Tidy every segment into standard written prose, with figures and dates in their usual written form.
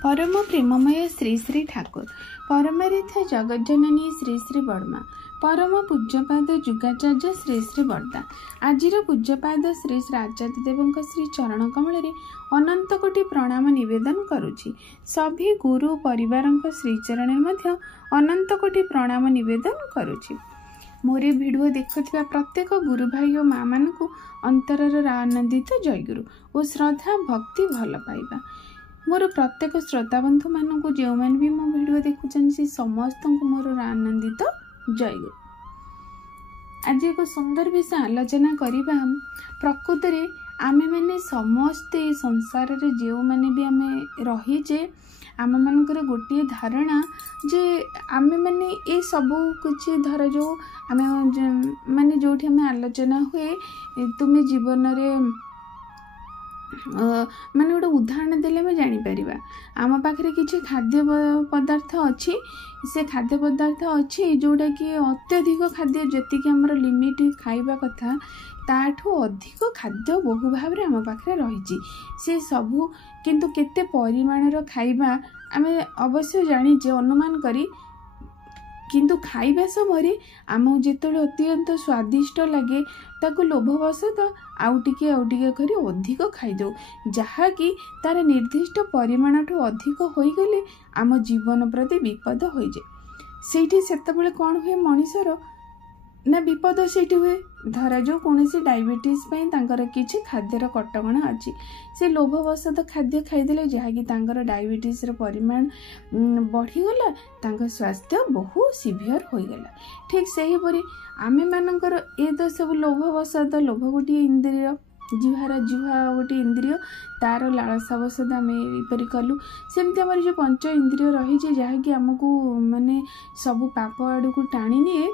परम प्रेममय श्री श्री ठाकुर परमरीथ जगज्जननी श्री श्री बर्मा परम पूज्यपाद जुगाचार्य श्री श्री बर्दा आजिर पूज्यपाद श्री श्री आचार्य देव श्री चरण कमल अनंत कोटि प्रणाम निवेदन करुछि। सभी गुरु परिवार श्रीचरण मध्य अनंत कोटि प्रणाम निवेदन करुछि। मोरे भिडियो देखुथिबा प्रत्येक गुरु भाई और माँ मानकु अंतरर आनंदित जयगुरु और श्रद्धा भक्ति भल पाइबा। मोर प्रत्येक श्रोता बंधु मानक जो मैंने भी मो भिडियो देखुं से समस्त को मोर आनंदित जयगुरु। आज एक सुंदर विषय आलोचना करवा। प्रकृत में आमे मैंने समस्ते संसार रे जो मैंने भी आमे रहीजे आम मानकर गोटे धारणा जे आमे मैंने ये सब कुछ धर जो आमे माने जो आलोचना हुए तुम्हें जीवन रे माने गोटे उदाहरण देले मैं जानीपर आम पाखे किसी खाद्य पदार्थ अच्छी से खाद्य पदार्थ अच्छी जोटा कि अत्यधिक खाद्य जी आमर लिमिट खाइबा कथा ताठू अधिक खाद्य बहु भाव में आम पाखे रही से सबू किंतु केते परिमाणर खाइबा आमे अवश्य जानीचे अनुमान करी किंतु खाइबा समय आम जिते अत्यंत स्वादिष्ट लगे ताको लोभवशत आउ टिके करी अधिक खाईदे जहाँकि तार निर्दिष्ट परिमाण ठू अधिक होईगले आम जीवन प्रति विपद हो जाए। सेठी सेतबेले कौन हुए मनीषर ना विपद सेठी हुए धरा जो कौन डायबिटीज किसी खाद्यर कटकणा अच्छी से लोभवशत खाद्य खाईदे जहाँकि डायबिटीज परिमाण बढ़ीगला स्वास्थ्य बहु सिवियर होगला। ठीक सेहीपरि आमे मानकर ये तो सब लोभवशत लोभ गोटे इंद्रिय जिहार जिहा गोटे इंद्रिय तार लालसावशत आम यपरि कलु सेमती आम जो पंच इंद्रिय रही जहाँकि आमको माने सब पाप आड़ को टाणी निए।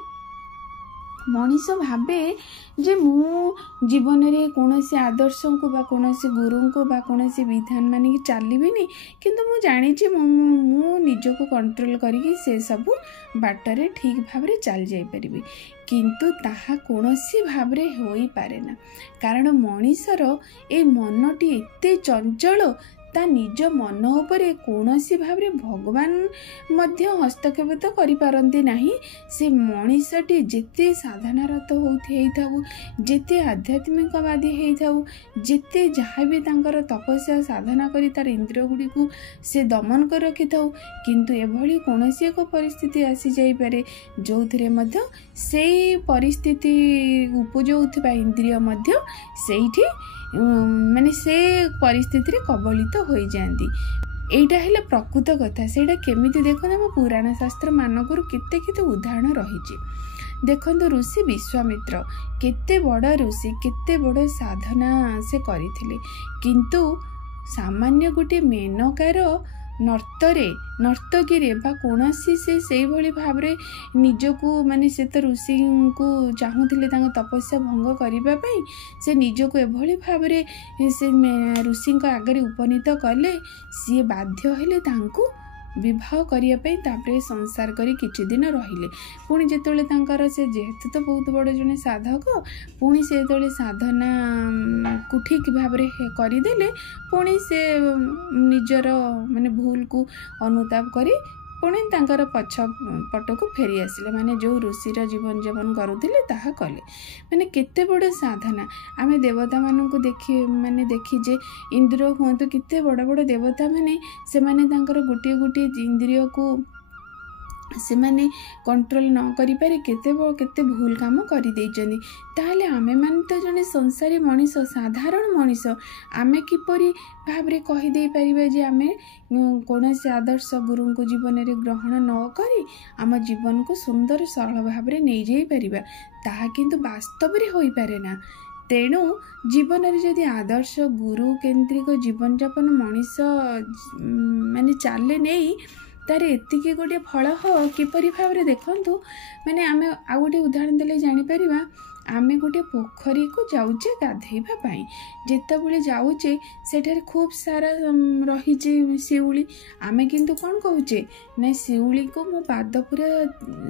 मनीष भावे जे मु जीवन में कौन से आदर्श को बा कौन से गुरु को बा कौन से विधान मान की चलबी किंतु मु जानी मु निजको कंट्रोल करके से सब बाटरे ठीक भाव में चल जाई परिबी किंतु ताहा कौनसी भाव में हो पारे ना कारण मनीषर ए मनटी एते चंचल ता निज मन उपरे कौनसी भाव में भगवान मध्य हस्तक्षेप तो करिपारंती नाही। से मनीषटी जेते साधनारत होइथाउ जेते आध्यात्मिकवादी होइथाउ जेते जहाँ भी तांकर तपस्या साधना करी तार इंद्रिय गुड़ी को से दमन कर रखि थाउ किंतु एभली कौनसी एक परिस्थिति आसी जाई पारे जो थिरे मध्य सेई परिस्थिति उपजौथिबा इंद्रिय मध्य सेठी माने से परिस्थिति रे कबलित हो जाती। एटा है प्रकृत कथा सेटा केमिति देखो ना पुराण शास्त्र मानकर केते केते उदाहरण रही। देखो ऋषि विश्वामित्र केते बड़ ऋषि केते बड़ साधना से करथिले किंतु सामान्य गोटे मेनकार नर्तकी बा कौनसी से भली भाव रे निजको माने से तो ऋषि को चाहूले तपस्या भंग करने से निजको एभली भाव रे से ऋषि आगे उपनीत कले सी बाध्य हेले तांको विवाह करने संसार करी किछि दिन रहिले पुणी जेतोले तांकर से जेहेतु तो बहुत बड़ जने साधक पुणी से जेतोले साधना को ठीक भाव रे करदेले पुणी से निजर माने भूल को अनुताप करी पुणी तांकर पछ पट को फेरी आसिले माने जो ऋषिर जीवन जीवन करुथिले ताहा कले माने केते बड़ साधना आमे देवता मानन को देखी जे इंद्र हुआ तो केते बड़ बड़ देवता माने से माने तांकर गोटे गोटे इंद्रिय को से माने कंट्रोल न करि पारे केते भूल काम करि देइचंदी। ताहले आमे मान तो जने संसारी मनीष साधारण मनीष आमे किपरि भाव रे कहि देइ परिबे जे आमे कौन से आदर्श गुरु को जीवन रे ग्रहण न करी आम जीवन को सुंदर सरल भाव रे नहीं जाई परिबा ताहा किंतु वास्तव रे होई पारे ना। तेणु जीवन रे जदि आदर्श गुरु केंद्रिक जीवन यापन मनीष माने चाले नहीं तार एतिकी गोटे फल हो किपरि भाव रे देखंतु माने आमे आ गोटे उदाहरण देले जानि परिबा आमे गोटे पोखरी को जाउचे गाधेइबा पाई जेतेबेले जाउचे सेठारे खूब सारा रहीचे शिउली आमे किंतु कोन कहूचे ना शिउली को मो पाद पूरा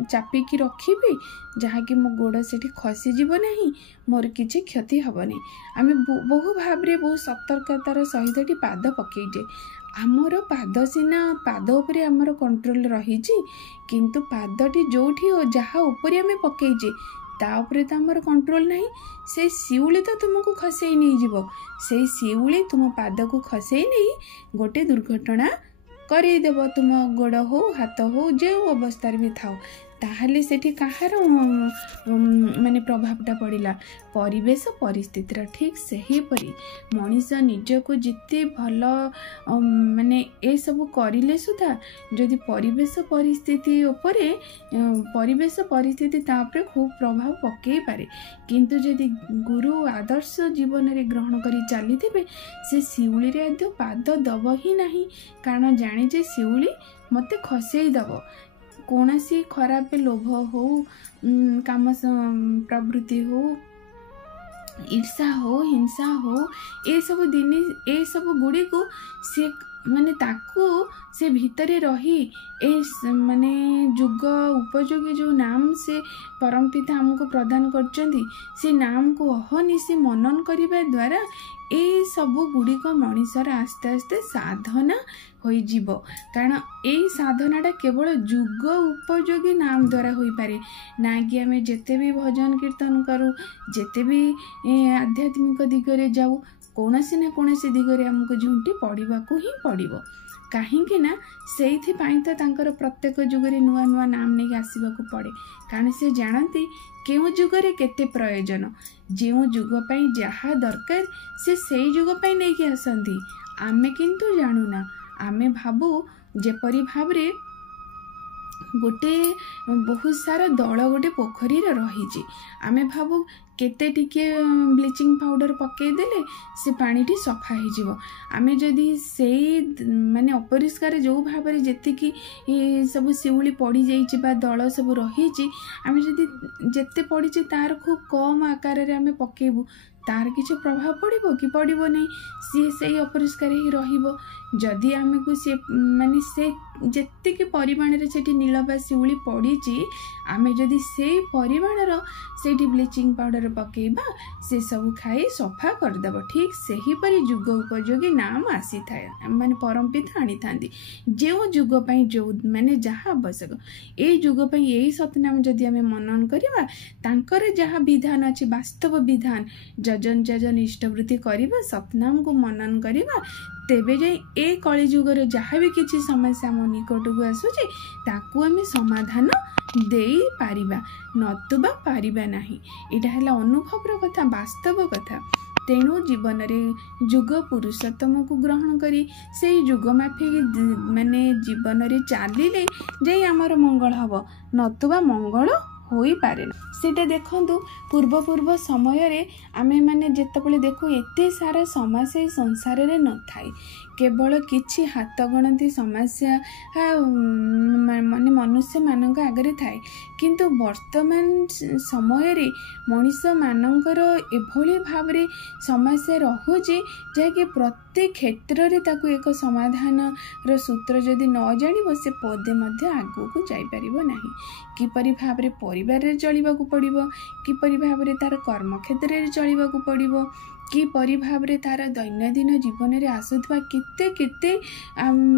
चापिकी रखिबी जहाँ कि मो गोड़ सेठी खसी जीव नहीं मोर किछि क्षति हबनी आमे बहु भाव रे बहु सतर्कतार सहित पाद पकईजे आमर पाद सिना पाद उपरे आमर कंट्रोल रही किंतु पादटी जोठी जहाँ उपरे आम पकईचे ता उपरे तो आमर कंट्रोल नहीं। से शिउली तो तुमको खसई नहीं जीव, से शिउली तुम पाद को खसई नहीं गोटे दुर्घटना करदेव। तुम गोड़ हो हाथ हो जो अवस्था भी थाओ ताहले सेठी कहार माने प्रभावटा पड़ा परिवेश परिस्थितिर। ठीक सही परी मनीष निजको जिते भल माने ए सब करिले सुधा जदि परिवेश परिस्थिति उपरे परिवेश परिस्थिति तापरे खूब प्रभाव पकई पारे। किंतु जदि गुरु आदर्श जीवन रे ग्रहण करी चली थे से शिउली रे आदौ पाद दब ही नहीं, कारण जाने जे शिउली मते खसई दब। कौन सी खराब लोभ हो काम प्रवृत्ति हो ईर्षा हो हिंसा हो ए सब गुड़ी को से माने ताकू से भितरे रही ए माने जुग उपयोगी जो नाम से परम पिता हमको प्रदान करचंदी से नाम को अहनिशि मनन करिबा द्वारा ए सबु गुड़िक मनीषर आस्ते आस्ते साधना होई जीव। कारण यही साधनाटा केवल जुग उपयोगी नाम द्वारा होई पारे ना कि आम जेते भी भजन कीर्तन करूँ जेते भी आध्यात्मिक दिगरे जाऊ कौनसी ना कौनसी दिगरे आमको झुंटी पड़वा ही पड़ो। कहीं ना से तो प्रत्येक जुगरे नुआ नुआ नाम नहीं आसवाक पड़े, कारण से जानती केउ जुगरे केते प्रयोजन जो जुगपाई जहा दरकार से जुगपाई नहीं कि आसती। आमे किंतु जानूना आमे भाबू जेपरी भावरे गोटे बहुत सारा दल गोटे पोखरी रही आमे भाबू केते टिके ब्लीचिंग पाउडर पकई देले से पानीटी सफा हो। आमे जदि से माने अपरिष्कार जो भाव में जेतिकी सब शिउली पड़ जा दल सब रही आमे जदि जेते पड़ी तार खूब कम आकार रे आमे पकेबू तार किसी प्रभाव पड़ो कि पड़ो नहीं, सी से अपरिष्कार ही रहिबो। जदि आमे को से माने से जेतिकी परिमाण रे सेठी नील बा शिउली पड़ी आमे जदि से परिमाणर सेठी ब्लीचिंग पाउडर पकेबा से सब खाई सफा करदेव। ठीक सही परी जुग उपयोगी नाम आसी थाए माने परम पिता आनी थांदी जो जुग पई जो माने जहाँ आवश्यक ए जुग पई यही सतनाम जदि आमे मनन करिबा तांकर जहाँ विधान अछि वास्तव विधान जजन जजन इष्टवृत्ति करिबा सतनाम को मनन करिबा तेबे जे ए कली जुगर जहाँ भी किसी समस्या मो निकट को आसुची ताकू आमे समाधान देई पारिबा नतुबा पारिबा नाही। एटा हैला अनुभवर कथा वास्तव कथा। तेणु जीवन रे जुग पुरुषोत्तम को ग्रहण करी से जुग माफिक माने जीवन रे चलिले जे आमर मंगल हब नतुबा मंगल होई पारे। सेटा देखंतु पूर्व पूर्व समय रे आमे माने जेतेबेले देखु एते सारा समस्या संसार रे न थाई केवल किछि हाथ गणती समस्या माने मनुष्य मानक आगरे थाए, किंतु वर्तमान समय रे मनीष मानकर एभली भाव रे समस्या रहुचे जहाँकि प्रत्येक क्षेत्र रे ताकू एक समाधान रो सूत्र जदि न जानिबो से पदे मध्य आगो को जाई परिबो नाही। किपरि भाव रे परिवार रे चलिबाकू पड़िबो, किपरि भाव रे तार कर्म क्षेत्र रे चलिबाकू पड़िबो, किपरि भाव रे तार दैनंदिन जीवन रे आसुथबा केते केते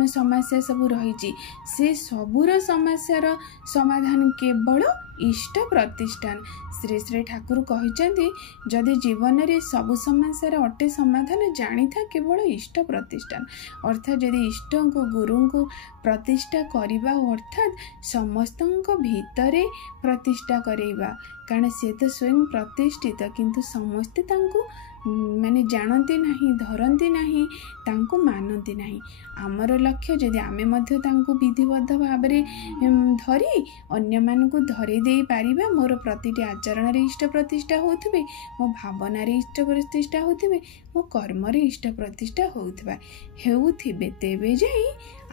समस्या सब रही से सबुर समस्यार समाधान केवल इष्ट प्रतिष्ठान। श्री श्री ठाकुर कहते जदि जीवन रे सब समस्यार अटे समाधान जानी था केवल इष्ट प्रतिष्ठान अर्थात जदि इष्ट को गुरु को प्रतिष्ठा करिबा अर्थात समस्त भितरे प्रतिष्ठा करेबा, कारण से तो स्वयं प्रतिष्ठित किंतु समस्ते तांको माने जानती नहीं धरती नहीं तांको मानती नहीं। आमर लक्ष्य जदि आमे मध्य तांको विधिबद्ध भाव में धरी अन्य मान को धरे दे पारिबा मोर प्रतिटी आचरण रे इष्ट प्रतिष्ठा होउथिबे मो भावना रे इष्ट प्रतिष्ठा होउथिबे मो कर्म रे इष्ट प्रतिष्ठा होउथिबे तेबे जाई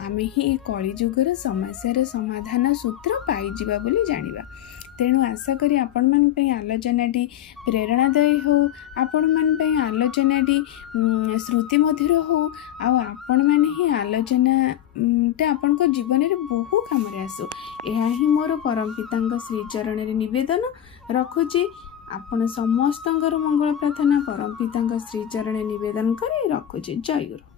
आमे ही कली जुगर समस्या समाधान सूत्र पाई जिबा बोली जानिबा। तेणु आशा करी आपण मान पे आलोचनाटी प्रेरणादायी हो, आपण मान पे आलोचनाटी श्रुति मधुर हो, आपण माने ही आलोचना आपण को जीवन रे बहु काम रे आसो। एहा ही मोर परम पितांक श्री चरण रे निवेदन रखुची। आपण समस्तंकर मंगल प्रार्थना परम पितांक श्री चरण निवेदन करी रखुची। जय गुरु।